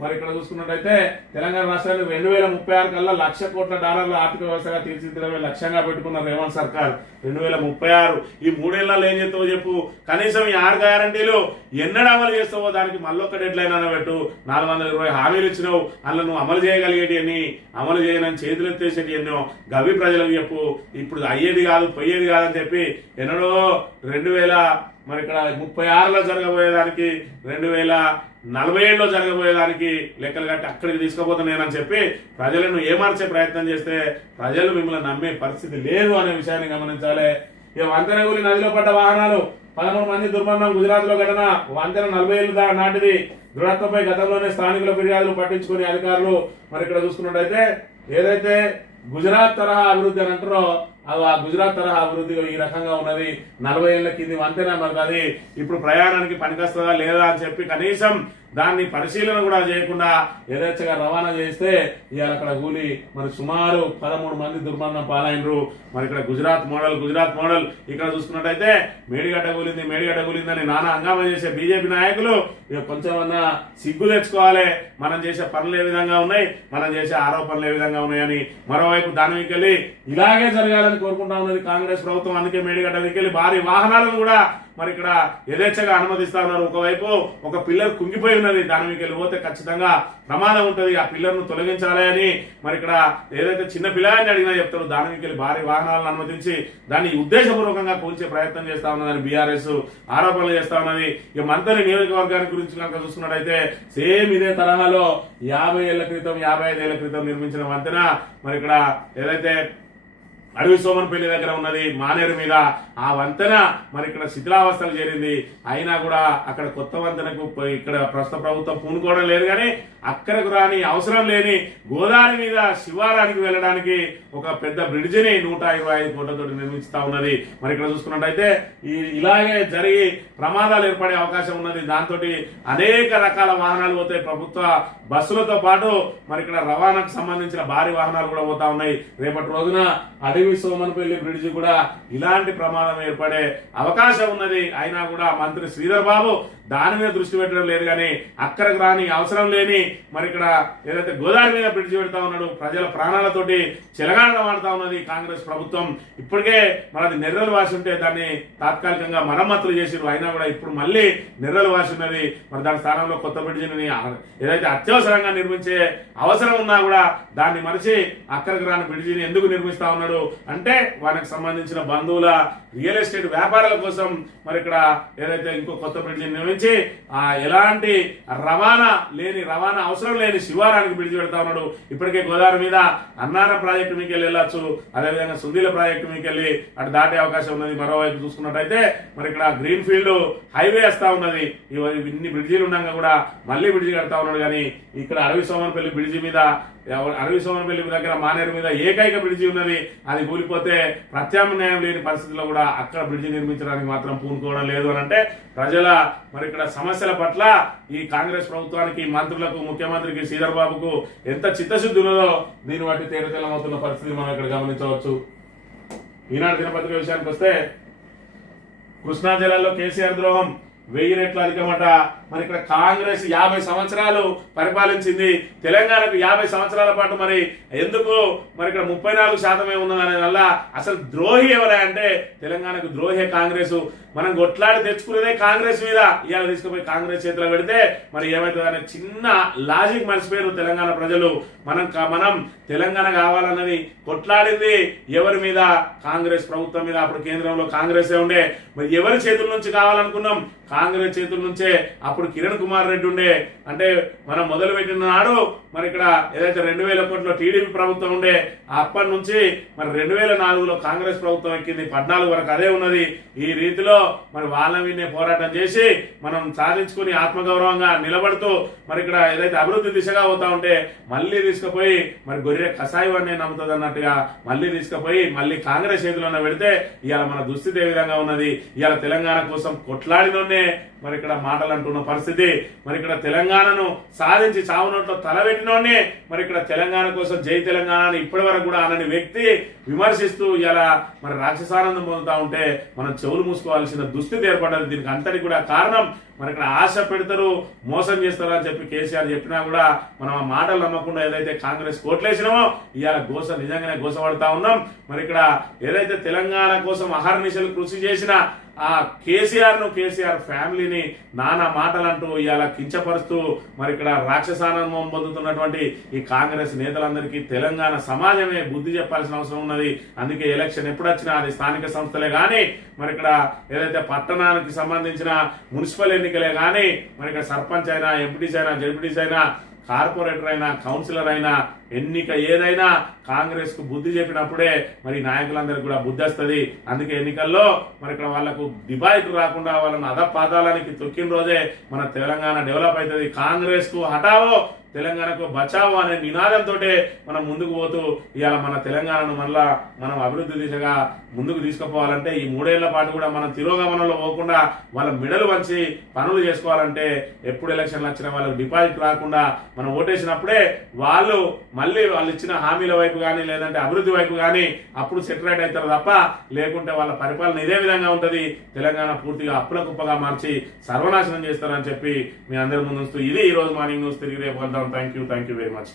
మరి ఇక్కడ చూసుకున్నట్టయితే తెలంగాణ రాష్ట్రాన్ని 2036 కల్లా $1,00,000 కోట్ల ఆర్థిక వ్యవస్థగా తీర్చిదిద్దడమే లక్ష్యంగా పెట్టుకున్న రేవంత్ సర్కార్. 2036 ఈ 3 ఏళ్లలో ఏం చేస్తావో చెప్పు, కనీసం ఈ 6 గ్యారంటీలు ఎన్నడూ అమలు చేస్తావో దానికి మళ్ళొక్క డెడ్ లైన్ అన్న పెట్టు. 420 హామీలు ఇచ్చినావు, అందులో నువ్వు అమలు చేయగలిగేటి అన్ని, అమలు చేయనని చేతులు ఎత్తేసేటి ఎన్నో గవి ప్రజలకు చెప్పు. ఇప్పుడు అయ్యేది కాదు పోయేది కాదని చెప్పి ఎన్నడో 2000 మరి ఇక్కడ 36లో జరగబోయేదానికి 2047లో జరగబోయేదానికి లెక్కలు కట్టి అక్కడికి తీసుకుపోతున్నానని చెప్పి ప్రజలను ఏమార్చే ప్రయత్నం చేస్తే ప్రజలు మిమ్మల్ని నమ్మే పరిస్థితి లేదు అనే విషయాన్ని గమనించాలి. ఇక వంతెనగూలి నదిలో పడ్డ వాహనాలు, 13 మంది దుర్మరణం. గుజరాత్ లో ఘటన. వంతెన 40 ఏళ్ల నాటిది. దురత్వంపై గతంలోనే స్థానికుల ఫిర్యాదులు పట్టించుకుని అధికారులు మరి ఇక్కడ చూసుకున్నట్టయితే ఏదైతే గుజరాత్ తరహా అభివృద్ధి అని అంటారో ఆ గుజరాత్ తరహా అభివృద్ధి ఈ రకంగా ఉన్నది. 40 ఏళ్ల కింది వంతెన మరి అది ఇప్పుడు ప్రయాణానికి పనికొస్తుందా లేదా అని చెప్పి కనీసం దాన్ని పరిశీలన కూడా చేయకుండా యథేచ్ఛగా రవాణా చేస్తే ఇవాళ అక్కడ కూలి మరి సుమారు 13 మంది దుర్మరణం పాలైనరు. మరి ఇక్కడ గుజరాత్ మోడల్ ఇక్కడ చూసుకున్నట్టయితే మేడిగడ్డ కూలిందని నానా హంగామా చేసే బీజేపీ నాయకులు ఇక కొంచెమన్నా సిగ్గు తెచ్చుకోవాలి. మనం చేసే పనులు ఏ విధంగా ఉన్నాయి, మనం చేసే ఆరోపణలు ఏ విధంగా ఉన్నాయని. మరోవైపు దానికి వెళ్ళి ఇలాగే జరగాలని కావాలని కోరుకుంటా ఉన్నది కాంగ్రెస్ ప్రభుత్వం. అందుకే మేడిగడ్డ వెళ్ళి భారీ వాహనాలను కూడా మరి ఇక్కడ యథేచ్ఛగా అనుమతిస్తా ఉన్నారు. ఒకవైపు ఒక పిల్లర్ కుంగిపోయి ఉన్నది, దాని మీకు వెళ్ళిపోతే ఖచ్చితంగా ప్రమాదం ఉంటుంది, ఆ పిల్లర్ను తొలగించాలి అని మరి ఇక్కడ ఏదైతే చిన్న పిల్లని అడిగినా చెప్తారో దాని మీకు వెళ్ళి భారీ వాహనాలను అనుమతించి దాన్ని ఉద్దేశపూర్వకంగా కూల్చే ప్రయత్నం చేస్తా ఉన్నదని బీఆర్ఎస్ ఆరోపణలు చేస్తా ఉన్నది. ఇక మంత్రి నియోజకవర్గానికి గురించి కనుక చూసుకున్నట్టయితే సేమ్ ఇదే తరహాలో 50 ఏళ్ల క్రితం 55 ఏళ్ల క్రితం నిర్మించిన వంతెన మరి ఇక్కడ ఏదైతే అడవి సోమన్పల్లి దగ్గర ఉన్నది మానేరు మీద, ఆ వంతెన మరి ఇక్కడ శిథిలావస్థలు చేరింది. అయినా కూడా అక్కడ కొత్త వంతెనకు ఇక్కడ ప్రస్తుత ప్రభుత్వం పూనుకోవడం లేదు. కానీ అక్కడకు రాని అవసరం లేని గోదావరి మీద శివారానికి వెళ్ళడానికి ఒక పెద్ద బ్రిడ్జిని 125 కోట్లతో నిర్మిస్తా ఉన్నది. మరి ఇక్కడ చూసుకున్నట్టయితే ఇలాగే జరిగి ప్రమాదాలు ఏర్పడే అవకాశం ఉన్నది. దాంతో అనేక రకాల వాహనాలు పోతాయి, ప్రభుత్వ బస్సులతో పాటు మరి ఇక్కడ రవాణాకు సంబంధించిన భారీ వాహనాలు కూడా పోతా ఉన్నాయి. రేపటి రోజున అడవి సోమన్పల్లి బ్రిడ్జి కూడా ఇలాంటి ప్రమాదం ఏర్పడే అవకాశం ఉన్నది. అయినా కూడా మంత్రి శ్రీధర్ బాబు దాని మీద దృష్టి పెట్టడం లేదు. కానీ అక్కడికి రాని అవసరం లేని మరి ఇక్కడ ఏదైతే గోదావరి మీద బ్రిడ్జి పెడతా ఉన్నాడు, ప్రజల ప్రాణాలతోటి చెలగాట వాడుతా ఉన్నది కాంగ్రెస్ ప్రభుత్వం. ఇప్పటికే మనది నెర్రలు వాసి ఉంటే దాన్ని తాత్కాలికంగా మరమ్మతులు చేసిరు, అయినా కూడా ఇప్పుడు మళ్ళీ నెర్రలు వాసి ఉన్నది. మరి దాని స్థానంలో కొత్త బ్రిడ్జిని ఏదైతే అత్యవసరంగా నిర్మించే అవసరం ఉన్నా కూడా దాన్ని మరిచి అక్కడికి రాని బ్రిడ్జిని ఎందుకు నిర్మిస్తా ఉన్నాడు అంటే వాళ్ళకి సంబంధించిన బంధువుల రియల్ ఎస్టేట్ వ్యాపారాల కోసం మరి ఇక్కడ ఏదైతే ఇంకో కొత్త బ్రిడ్జిని నిర్మించి ఎలాంటి రవాణా అవసరం లేని శివారానికి బ్రిడ్జి పెడతా ఉన్నాడు. ఇప్పటికే గోదావరి మీద అన్నారం ప్రాజెక్టు మీకు వెళ్ళొచ్చు, అదేవిధంగా సుందీల ప్రాజెక్టు మీకు వెళ్ళి అటు దాటే అవకాశం ఉన్నది. మరోవైపు చూసుకున్నట్టయితే మరి ఇక్కడ గ్రీన్ ఫీల్డ్ హైవే వస్తా ఉన్నది. ఇన్ని బ్రిడ్జీలు ఉండగా కూడా మళ్ళీ బ్రిడ్జి కడతా ఉన్నాడు. కానీ ఇక్కడ అడవి సోమన్పల్లి బ్రిడ్జి మీద అడవి సోమన్పల్లి దగ్గర మానేరు మీద ఏకైక బ్రిడ్జి ఉన్నది, అది కూలిపోతే ప్రత్యామ్నాయం లేని పరిస్థితిలో కూడా అక్కడ బ్రిడ్జి నిర్మించడానికి మాత్రం పూనుకోవడం లేదు అని అంటే ప్రజల మరి ఇక్కడ సమస్యల పట్ల ఈ కాంగ్రెస్ ప్రభుత్వానికి, మంత్రులకు, ముఖ్యమంత్రికి శ్రీధర్ బాబుకు ఎంత చిత్తశుద్ధి ఉన్నదో దీన్ని బట్టి తేటతెల్లమవుతున్న పరిస్థితి మనం ఇక్కడ గమనించవచ్చు. ఈనాడు దినపత్రిక విషయానికి వస్తే కృష్ణా జిల్లాలో కేసీఆర్ ద్రోహం 1000 రెట్లు అధికమట. మరి ఇక్కడ కాంగ్రెస్ 50 సంవత్సరాలు పరిపాలించింది, తెలంగాణకు 50 సంవత్సరాల పాటు మరి ఎందుకు మరి ఇక్కడ 34% ఉన్నదనే వల్ల అసలు ద్రోహి ఎవరా అంటే తెలంగాణకు ద్రోహే కాంగ్రెస్. మనం కొట్లాడి తెచ్చుకునేదే కాంగ్రెస్ మీద, ఇవాళ తీసుకుపోయి కాంగ్రెస్ చేతిలో పెడితే మరి ఏమవుతుంది అనే చిన్న లాజిక్ మర్చిపోయారు తెలంగాణ ప్రజలు. మనం తెలంగాణ కావాలన్నది కొట్లాడింది ఎవరి మీద? కాంగ్రెస్ ప్రభుత్వం మీద. అప్పుడు కేంద్రంలో కాంగ్రెసే ఉండే. మరి ఎవరి చేతుల నుంచి కావాలనుకున్నాం? కాంగ్రెస్ చేతుల నుంచే. అప్పుడు కిరణ్ కుమార్ రెడ్డి ఉండే. అంటే మనం మొదలు పెట్టిన నాడు మరి ఇక్కడ ఏదైతే 2000 కోట్ల టీడీపీ ప్రభుత్వం ఉండే, అప్పటి నుంచి మరి 2004లో కాంగ్రెస్ ప్రభుత్వం ఎక్కింది, 14 వరకు అదే ఉన్నది. ఈ రీతిలో మరి వాళ్ళ మీదనే పోరాటం చేసి మనం సాధించుకుని ఆత్మగౌరవంగా నిలబడుతూ మరి ఇక్కడ ఏదైతే అభివృద్ధి దిశగా పోతా ఉంటే మళ్ళీ తీసుకుపోయి మరి గొర్రె కషాయం నమ్ముతుంది అన్నట్టుగా మళ్ళీ తీసుకుపోయి మళ్ళీ కాంగ్రెస్ చేతిలోనే పెడితే ఇవాళ మన దుస్థితి ఏ విధంగా ఉన్నది. ఇవాళ తెలంగాణ కోసం కొట్లాడినోనే మరి ఇక్కడ మాటలు అంటున్న పరిస్థితి. మరి ఇక్కడ తెలంగాణను సాధించి చావునోట్లో తలబెట్టినోనే మరి ఇక్కడ తెలంగాణ కోసం జై తెలంగాణ అని ఇప్పటి వరకు కూడా అనని వ్యక్తి విమర్శిస్తూ ఇలా మరి రాక్షసానందం పొందుతా ఉంటే మనం చెవులు మూసుకోవాల్సిన దుస్థితి ఏర్పడ్డది. దీనికి అంతటి కూడా కారణం మరి ఇక్కడ ఆశ పెడతారు, మోసం చేస్తారు అని చెప్పి కేసీఆర్ చెప్పినా కూడా మనం ఆ మాటలు నమ్మకుండా ఏదైతే కాంగ్రెస్ కోట్లేసినామో ఇవాళ నిజంగానే గోసపడతా ఉన్నాం. మరి ఇక్కడ ఏదైతే తెలంగాణ కోసం అహర్నిశలు కృషి చేసిన ఆ కేసీఆర్ ఫ్యామిలీని నానా మాటలంటూ ఇవాళ కించపరుస్తూ మరి ఇక్కడ రాక్షసానందం పొందుతున్నటువంటి ఈ కాంగ్రెస్ నేతలందరికీ తెలంగాణ సమాజమే బుద్ధి చెప్పాల్సిన అవసరం ఉన్నది. అందుకే ఎలక్షన్ ఎప్పుడు వచ్చినా అది స్థానిక సంస్థలే కానీ మరి ఇక్కడ ఏదైతే పట్టణానికి సంబంధించిన మున్సిపల్ ఎన్నికలే కానీ మరి ఇక్కడ సర్పంచ్ అయినా, ఎంపీటీస్ అయినా, జడ్పీటీస్ అయినా, కార్పొరేటర్ అయినా, కౌన్సిలర్ అయినా, ఎన్నిక ఏదైనా కాంగ్రెస్ కు బుద్ధి చెప్పినప్పుడే మరి నాయకులందరికీ కూడా బుద్ధి వస్తుంది. అందుకే ఎన్నికల్లో మరి ఇక్కడ వాళ్లకు డిపాజిట్ రాకుండా వాళ్ళని అధపాదాలనికి తొక్కిన రోజే మన తెలంగాణ డెవలప్ అవుతుంది. కాంగ్రెస్ కు హటావో, తెలంగాణకు బచావో అనే నినాదంతో మనం ముందుకు పోతూ ఇవాళ మన తెలంగాణను మళ్ళా మనం అభివృద్ధి దిశగా ముందుకు తీసుకుపోవాలంటే ఈ 3 ఏళ్ల పాటు కూడా మనం తిరోగమనంలో పోకుండా వాళ్ళ మెడలు వంచి పనులు చేసుకోవాలంటే ఎప్పుడు ఎలక్షన్లు వచ్చినా వాళ్ళకి డిపాజిట్ రాకుండా మనం ఓటేసినప్పుడే వాళ్ళు మళ్ళీ వాళ్ళు ఇచ్చిన హామీల వైపు కానీ లేదంటే అభివృద్ధి వైపు కానీ అప్పుడు సెటరేట్ అవుతారు తప్ప లేకుంటే వాళ్ళ పరిపాలన ఇదే విధంగా ఉంటుంది. తెలంగాణ పూర్తిగా అప్పుల కుప్పగా మార్చి సర్వనాశనం చేస్తారని చెప్పి మీ అందరి ముందు ఇది ఈ రోజు మార్నింగ్ న్యూస్. తిరిగి రేపు వెళ్దాం. Thank you very much.